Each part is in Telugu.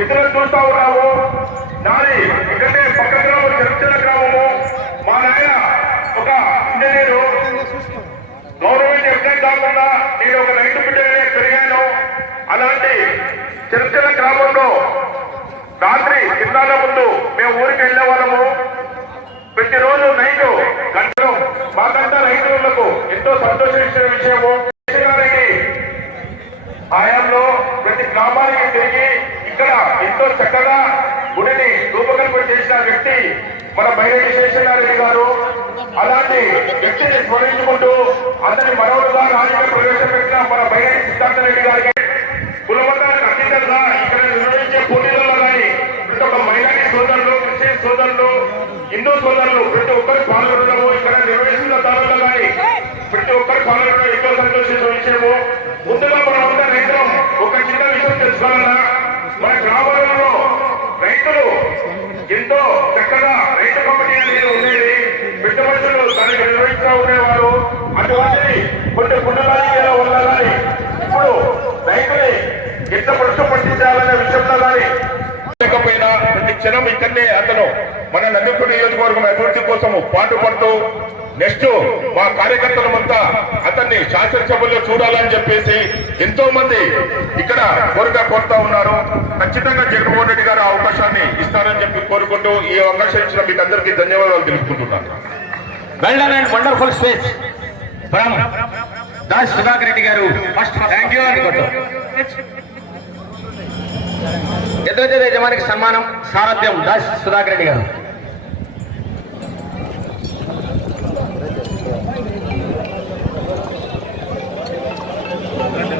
ఇద్దరు చూస్తా ఉన్నాము. నాది ఎందుకంటే పక్క గ్రామం చర్చల గ్రామము. మా నాయన ఒక ఇంజనీరు. గవర్నమెంట్ ఎగ్జామ్ కాకుండా నేను ఒక రైతు బిడ్డగానే పెరిగాను. అలాంటి చర్చల గ్రామంలో రాత్రి తిన్నాల ముందు మేము ఊరికి వెళ్ళే వాళ్ళము. ప్రతిరోజు నైట్ గంటలు మాకంతా రైతులకు ఎంతో సంతోషించిన విషయము. మన బైరెడ్డి శేషనారెడ్డి గారు అలాంటి వ్యక్తిని స్మరించుకుంటూ అతని మనవుడుగా రాజకీయ ప్రవేశపెట్టిన మన బైరెడ్డి సిద్ధార్థ రెడ్డి గారికి కులమతానికి అతీతంగా ఇక్కడ నిర్వహించే పోటీలలో కానీ ప్రతి ఒక్క మైనారిటీ సోదరులు క్రిస్టియన్ సోదరులు హిందూ సోదరులు ప్రతి ఒక్కరు పాల్గొనడము ఇక్కడ నిర్వహిస్తున్న దానిలో కానీ ప్రతి ఒక్కరు పాల్గొనడం ఎంతో సంతోషించిన విషయము ముందుగా మనం అంతా రైతులం ఒక చిన్న విషయం తెలుసుకోవాలన్నా మన గ్రామాలలో రైతులు ఎంతో చక్కగా రైతు ఉండేది. మనుషులు దానికి నిర్వహిస్తూ ఉండేవారు. అటువంటి కొన్ని పుణ్యరాజకీయాల వల్ల ఇప్పుడు రైతుని ఎంత ప్రశ్న పట్టించాలనే విషయంలో కానీ ప్రతి క్షణం ఇక్కడనే అతను మన నందిపూడి నియోజకవర్గం అభివృద్ధి కోసము పాటుపడుతూ నెక్స్ట్ మా కార్యకర్తలమంతా అతన్ని శాసనసభలో చూడాలని చెప్పేసి ఎంతో మంది ఇక్కడ కోరిక కోరుతా ఉన్నారు. ఖచ్చితంగా జగన్మోహన్ రెడ్డి గారు ఆ అవకాశాన్ని ఇస్తారని చెప్పి కోరుకుంటూ ఈ అవకాశం ఇచ్చిన మీకు అందరికీ ధన్యవాదాలు తెలుపుకుంటున్నాను. Well done and wonderful speech from Das Sudhakar Reddy గారు. ఫస్ట్ థ్యాంక్ యూ అనుకుంటూ ఎదురు యజమానికి సన్మానం సారథ్యం దాస్ సుధాకర్ రెడ్డి గారు.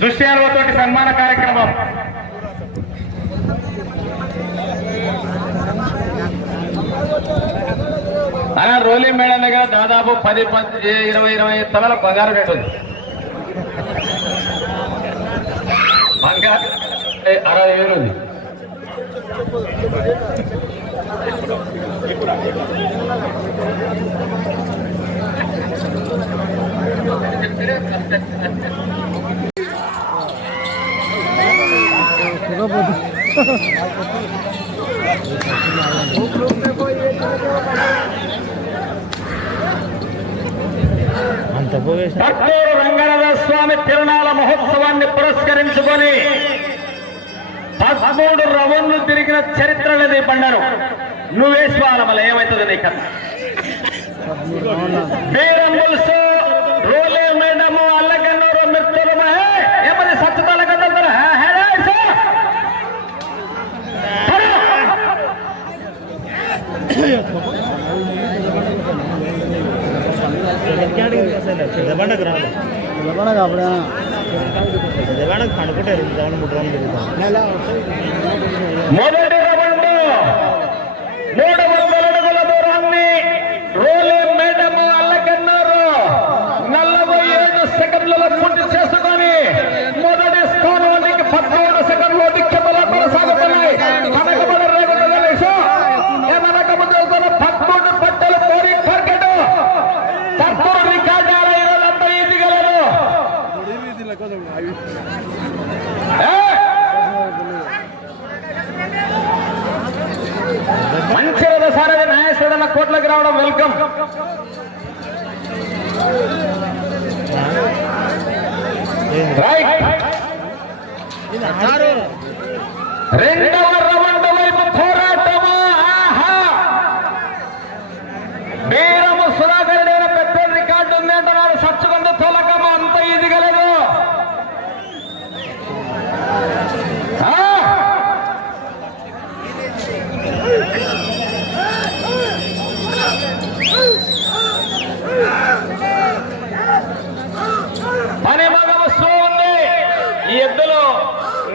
దృశ్యాలతో సన్మాన కార్యక్రమం. అలా రోలీ మేడం దగ్గర దాదాపు పది పది ఇరవై ఇరవై ఐదు తలల బంగారం రేటు ఉంది. బంగారు అరవై వేలు ఉంది. భక్తూరు రంగనాథ స్వామి తిరునాళ మహోత్సవాన్ని పురస్కరించుకొని పదమూడు రవన్లు తిరిగిన చరిత్ర అనేది బండారు. నువ్వే స్వాలమల ఏమవుతుంది బీరంబుల్సు రోలే మొదటి రౌండ్ మూడవ కోట్లకి రావడం వెల్కమ్. రెండవ రౌండ్ వైపు పోరాటమా? ఆహా.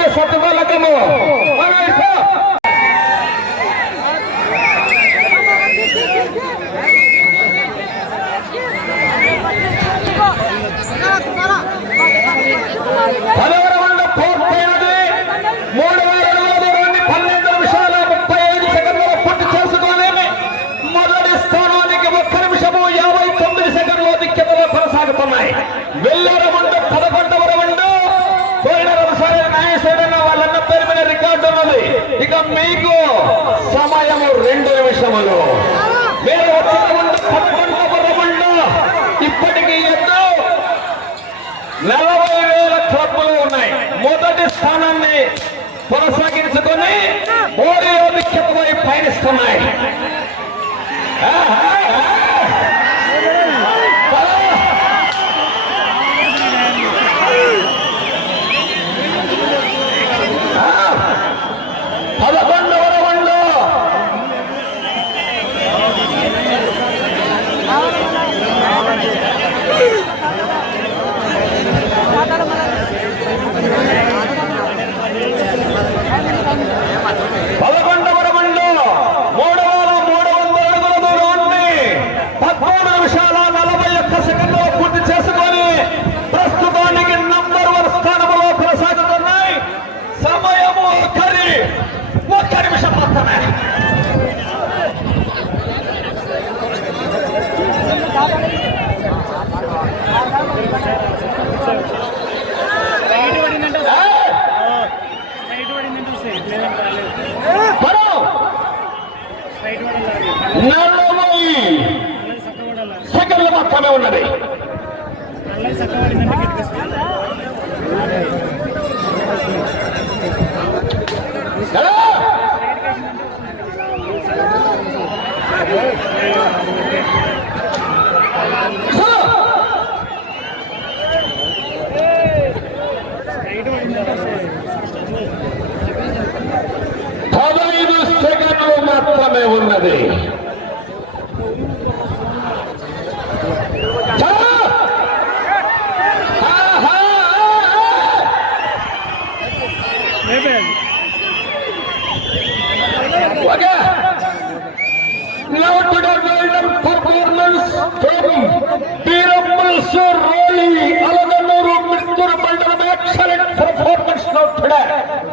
আমাকে সততা লাগানো మీకు. సమయము రెండు నిమిషములు. మీరు వచ్చిన ముందు పదకొండు పదకొండు ఇప్పటికి ఎంతో నలభై వేల క్లబ్లు ఉన్నాయి. మొదటి స్థానాన్ని కొనసాగించుకొని మూడు యోధిక్యతపై పయనిస్తున్నాయి. లోనే ఉన్నది Alagannuru Mittur Mandal excellent performance now today.